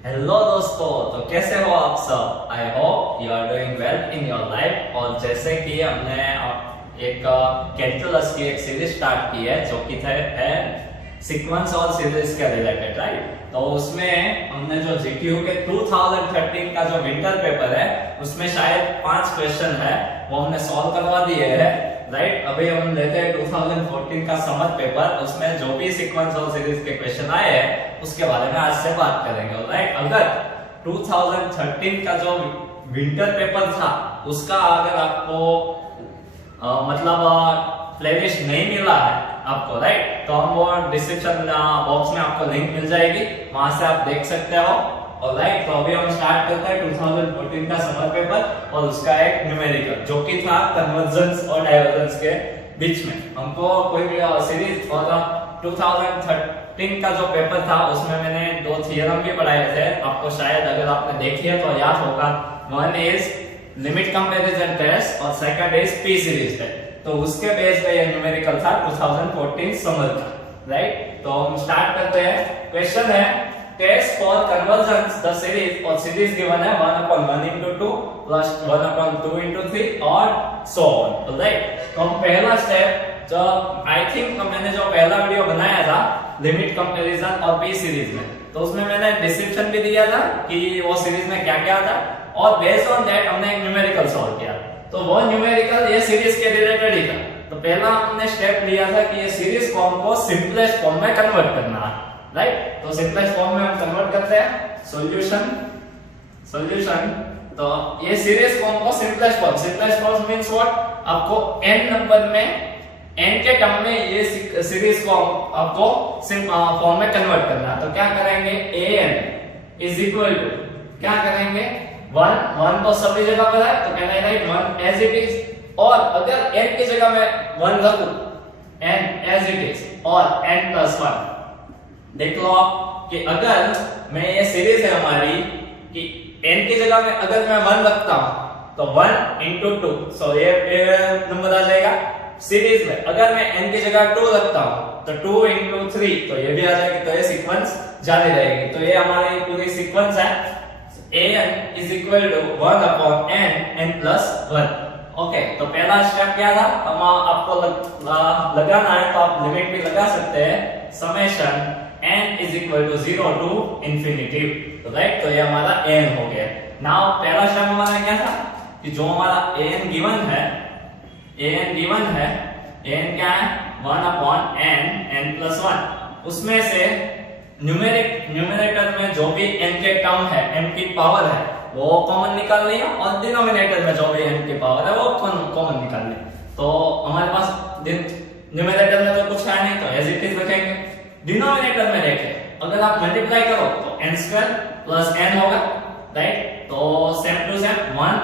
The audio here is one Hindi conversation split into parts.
हेलो दोस्तों, तो कैसे हो आप सब। I hope you are doing well in your life. और जैसे कि हमने एक कैलकुलस की एक सीरीज स्टार्ट की है जो कि है सीक्वेंस और सीरीज के रिलेटेड, राइट। तो उसमें हमने जो जीटीयू के 2013 का जो विंटर पेपर है उसमें शायद 5 क्वेश्चन है वो हमने सॉल्व करवा दिए हैं, राइट। अभी हम लेते हैं 2014 का समर पेपर, उसमें जो भी सीक्वेंस और सीरीज के क्वेश्चन आए हैं उसके बारे में आज से बात करेंगे, राइट। अगर 2013 का जो विंटर पेपर था उसका अगर आपको मतलब प्लेलिस्ट नहीं मिला है आपको, राइट, तो हम वो डिस्क्रिप्शन बॉक्स में आपको लिंक मिल जाएगी, वहां से आप देख सकते हो। और राइट, तो अभी हम स्टार्ट करते हैं 2014 का समर पेपर और उसका एक न्यूमेरिकल जो कि था कन्वर्जेंस और डाइवर्जेंस के बीच में। हमको कोई भी सीरीज और 2013 का जो पेपर था उसमें मैंने 2 थ्योरम भी पढ़ाए थे, आपको शायद अगर आपने देखी है तो याद होगा। One is limit comparison test और second is p series test. तो उसके बेस पे ये न्यूमेरिकल था 2014 समर का, राइट। तो हम स्टार्ट करते हैं। क्वेश्चन है test for convergence the series, और सीरीज गिवन है 1/1 into 2 plus 1/2 into 3 और so on, राइट। तो हम पहला स्टेप जो आई थिंक मैंने जो पहला वीडियो बनाया था लिमिट कंपैरिजन और पी सीरीज में, तो उसमें मैंने डिस्क्रिप्शन भी दिया था कि वो सीरीज में क्या क्या था और बेस्ड ऑन दैट हमने एक न्यूमेरिकल सॉल्व किया। तो वो न्यूमेरिकल ये सीरीज के रिलेटेड ही था। तो पहला हमने स्टेप लिया था कि ये सीरीज फॉर्म को सिंपलेस्ट फॉर्म में कन्वर्ट करना है, राइट। तो सिंपलेस्ट फॉर्म में हम कन्वर्ट करते हैं सॉल्यूशन। तो ये सीरीज फॉर्म को सिंपलेस्ट फॉर्म मींस व्हाट, आपको n नंबर में n के टर्म में ये सीरीज फॉर्म आपको फॉर्म में कन्वर्ट करना है। तो क्या करेंगे, an इज इक्वल टू क्या करेंगे 1 तो सभी जगह पर है तो कहना है राइट 1 एज इट इज। और अगर n की जगह में 1 रखूं n एज इट इज और n प्लस 1, देख लो आप कि अगर मैं ये सीरीज है हमारी कि n की जगह में अगर मैं 1 रखता हूं तो 1 into 2, सो ये नंबर आ जाएगा। सीरीज में अगर मैं n की जगह 2 रखता हूं तो 2 into 3, तो ये भी आ जाएगी। तो ये सीक्वेंस जारी रहेगी। तो ये हमारी पूरी सीक्वेंस है an is equal to 1/n plus 1। Okay, तो पहला स्टेप क्या था, हम आपको लगाना है तो आप लिमिट भी लगा सकते हैं, summation n is equal to 0 to infinity, तो राइट। तो ये हमारा an हो गया। नाउ पहला स्टेप हमारा क्या था कि जो हमारा an गिवन है an क्या है 1/n plus 1, उसमें से न्यूमेरेटर में जो भी n के टर्म है, m की पावर है, वो कॉमन निकालनी है और डिनोमिनेटर में जो भी n की पावर है वो कॉमन निकालनी है। तो हमारे पास न्यूमेरेटर में तो कुछ है नहीं तो एज इट इज रखेंगे। डिनोमिनेटर में देखें, अगर आप मल्टीप्लाई करो तो n² प्लस n होगा, राइट। तो सेम टू सेम 1/,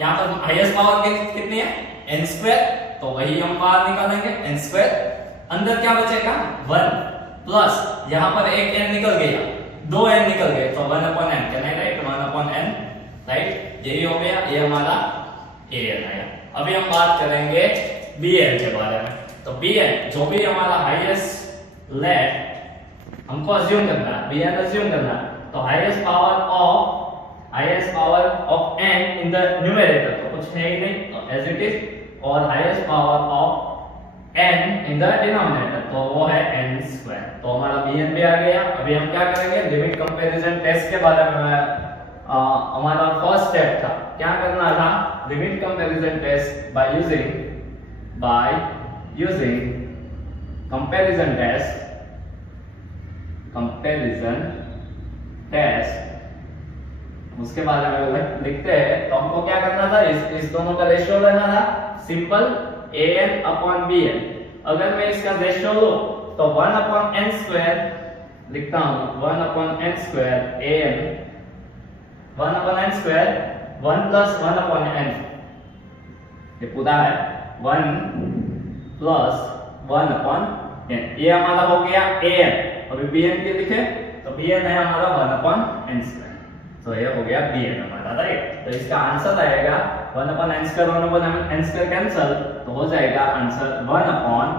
यहाँ पर हाईएस्ट पावर कितनी है n², तो वही हम बाहर निकालेंगे n²। अंदर क्या बचेगा 1 प्लस यहाँ पर एक n निकल गया, 2 n निकल गए तो 1/n, क्या नहीं राइट 1/n, राइट। यही हो गया, ये हमारा an आया। अभी हम बात करेंगे bn के बारे में। तो bn जो भी हमारा हाईएस्ट लेट हमको अज्यूम करना है, bn अज्यूम करना है। तो highest power of n in the numerator तो कुछ है ही नहीं एज इट इज, और highest power of n in the denominator तो वो है n²। तो हमारा bn भी आ गया। अभी हम क्या करेंगे, लिमिट कंपैरिजन टेस्ट के बारे में हमारा फर्स्ट स्टेप था, क्या करना था, limit comparison test by using comparison test उसके बारे में लिखते हैं। तो हमको क्या करना था, इस दोनों का रेशियो लेना था, सिंपल an/bn। अगर मैं इसका रेशियो लूं तो 1/n² लिखता हूं, 1/n² an 1/n², 1 plus 1/n, ये पूरा है 1 plus 1/n। ये हमारा हो गया an। अभी bn के लिखे तो bn है हमारा 1/n², तो ये हो गया bn हमारा, राइट। तो इसका आंसर आएगा 1/n² कैंसल, तो हो जाएगा आंसर 1/1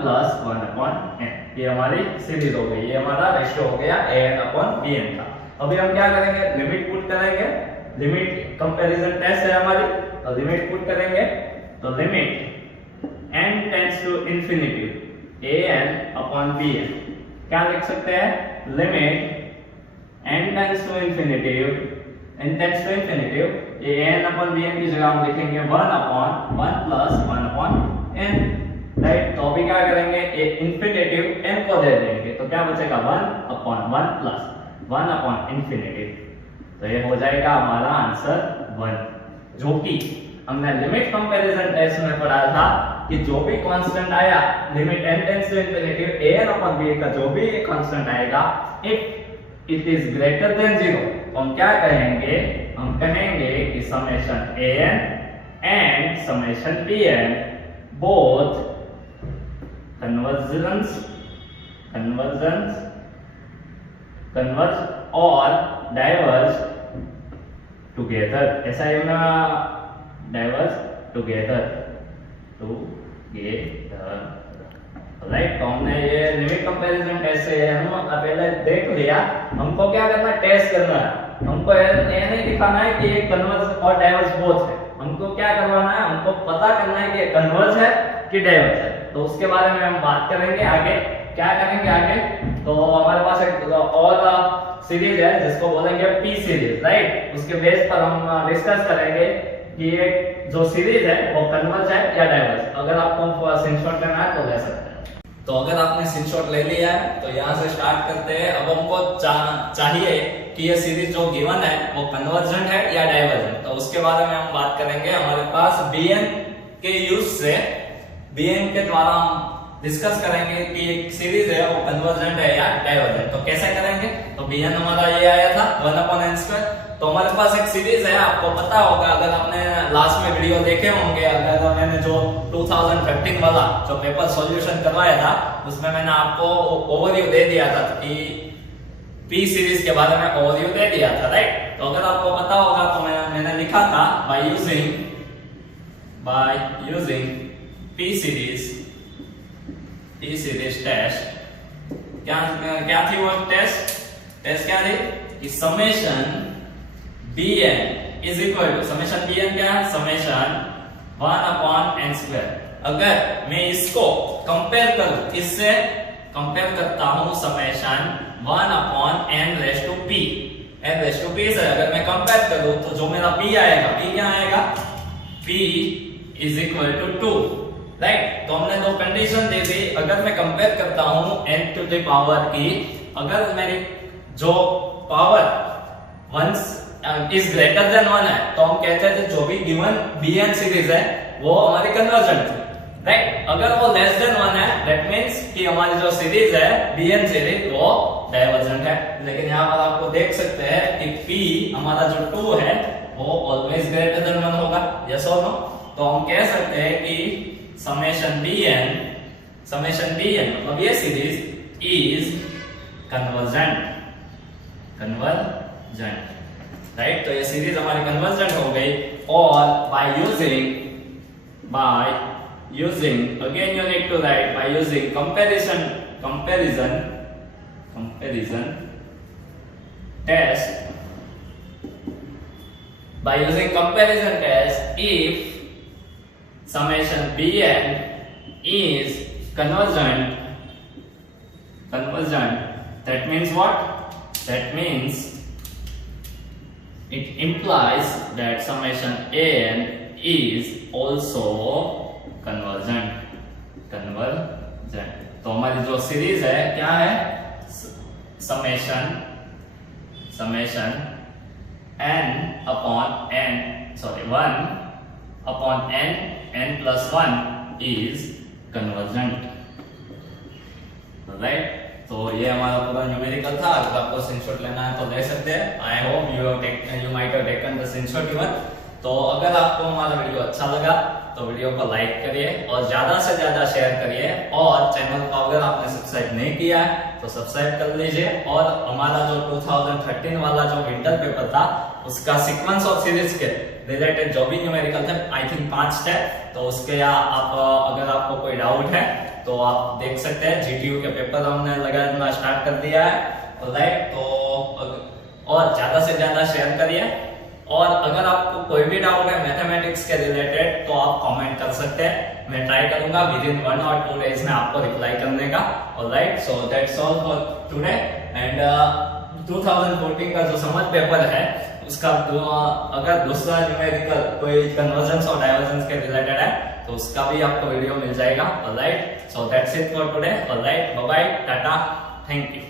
plus 1/n। ये हमारी सीरीज हो गई, ये हमारा रेशियो हो गया an/bn का। अभी हम क्या करेंगे, लिमिट पुट करेंगे, लिमिट कंपैरिजन टेस्ट है हमारी, तो लिमिट पुट करेंगे, तो limit n tends to infinity an upon bn, क्या लिख सकते हैं, limit n tends to infinity, n tends to infinity, ये n अपॉन bn की जगह हम लिखेंगे 1 upon 1 plus 1 upon n, right. तो अभी क्या करेंगे, ये इंफिनिटिव n को दे देंगे, तो क्या बचेगा 1 अपॉन 1 प्लस 1 अपॉन इंफिनिटी, तो ये हो जाएगा हमारा आंसर 1, जो कि हमने लिमिट कंपैरिजन टेस्ट में पढ़ा था कि जो भी कांस्टेंट आया limit n tends to infinity an upon b का जो भी कांस्टेंट आएगा, if it is greater than 0, तो हम क्या कहेंगे, हम कहेंगे कि summation an and summation bn both converge और डाइवर्ज टुगेदर, ऐसा ही होना, डाइवर्ज टुगेदर, राइट। तो हमने ये लिमिट कंपैरिजन टेस्ट से हम पहले देख लिया, हमको क्या करना है, टेस्ट करना है, हमको ये नहीं दिखाना है कि ये कन्वर्ज और डाइवर्ज बोथ है, हमको क्या करवाना है, हमको पता करना है कि ये कन्वर्ज है कि डाइवर्ज है। तो उसके बारे में हम बात करेंगे आगे, क्या करेंगे आगे, तो हमारे पास एक और सीरीज है जिसको बोलेंगे पी सीरीज, राइट। उसके बेस पर हम डिस्कस करेंगे कि ये जो सीरीज है वो कन्वर्ज है या डाइवर्ज। अगर आपको स्क्रीनशॉट लेना है तो ले सकते हैं। तो अगर आपने स्क्रीनशॉट ले लिया है तो यहाँ से स्टार्ट करते हैं। अब हमको चाहिए कि ये सीरीज जो गिवन है वो कन्वर्जेंट है या डाइवर्जेंट, तो उसके बारे में हम बात करेंगे। हमारे पास bn के यूज से, bn के द्वारा हम डिस्कस करेंगे कि एक सीरीज है वो कन्वर्जेंट है या डाइवर्जेंट। तो कैसे करेंगे, तो bn हमारा ये आया था 1/n²। तो हमारे पास एक सीरीज है, आपको पता होगा अगर आपने लास्ट में वीडियो देखे होंगे, अगर मैंने जो 2013 वाला जो पेपर सॉल्यूशन करवाया था उसमें मैंने आपको ओवरव्यू दे दिया था कि पी सीरीज के बारे में ओवरव्यू दे दिया था, राइट। तो अगर आपको पता होगा तो मैंने लिखा था by using p series test, क्या थी वो टेस्ट क्या थी कि summation bn is equal to, summation bn क्या है, समेशन 1/n²। अगर मैं इसको कंपेयर करूं, इससे कंपेयर करता हूं समेशन 1/n⁻p, n⁻p से अगर मैं कंपेयर करूं तो जो मेरा p आएगा, p क्या आएगा, p is equal to 2, right. तो हमने दो कंडीशन दी थी, अगर मैं कंपेयर करता हूं n टू द पावर की, अगर मेरी जो पावर 1 इज ग्रेटर देन 1 है तो हम कहते थे जो भी गिवन bn सीरीज है वो हमारी कन्वर्जेंट है, राइट। अगर वो लेस देन 1 है दैट मींस कि हमारी जो सीरीज है bn सीरीज वो डाइवर्जेंट है। लेकिन यहाँ पर आपको देख सकते हैं कि p हमारा जो 2 है वो ऑलवेज ग्रेटर देन 1 होगा, यस और नो। तो हम कह सकते हैं कि समेशन bn मतलब ये सीरीज इज कन्वर्जेंट, राइट। तो ये सीरीज हमारी कन्वर्जेंट हो गई। और by using again you need to write by using comparison test, by using comparison test, if summation bn is convergent, that means what, that means it implies that summation an is also convergent। तो हमारी जो सीरीज है क्या है, summation n upon n 1/n n+1 is convergent, right. तो ये हमारा पूरा न्यूमेरिकल था। अगर आपको स्क्रीनशॉट लेना है तो ले सकते हैं। आई hope you might have taken the screenshot even. तो अगर आपको हमारा वीडियो अच्छा लगा तो वीडियो को लाइक करिए और ज्यादा से ज्यादा शेयर करिए, और चैनल को अगर आपने सब्सक्राइब नहीं किया है तो सब्सक्राइब कर लीजिए। और हमारा जो 2013 वाला जो विंटर पेपर था उसका सीक्वेंस और सीरीज के रिलेटेड जो भी न्यूमेरिकल थे, आई थिंक 5 थे, तो उसके आप अगर आपको कोई डाउट है तो आप देख सकते हैं। जीटीयू के पेपर हमने लगाना स्टार्ट कर दिया है, राइट। तो और ज्यादा से ज्यादा शेयर करिए। और अगर आपको कोई भी डाउट है मैथमेटिक्स के रिलेटेड तो आप कमेंट कर सकते हैं, मैं ट्राई करूंगा विद इन 1 और 2 डेज में आपको रिप्लाई करने का। Alright, so that's all for today. And 2014 का जो समझ पेपर है उसका अगर दूसरा न्यूमेरिकल कोई कन्वर्जेंस और डाइवर्जेंस के रिलेटेड है तो उसका भी आपको वीडियो मिल जाएगा। Alright, so that's it for today. Alright, bye bye, tata, thank you.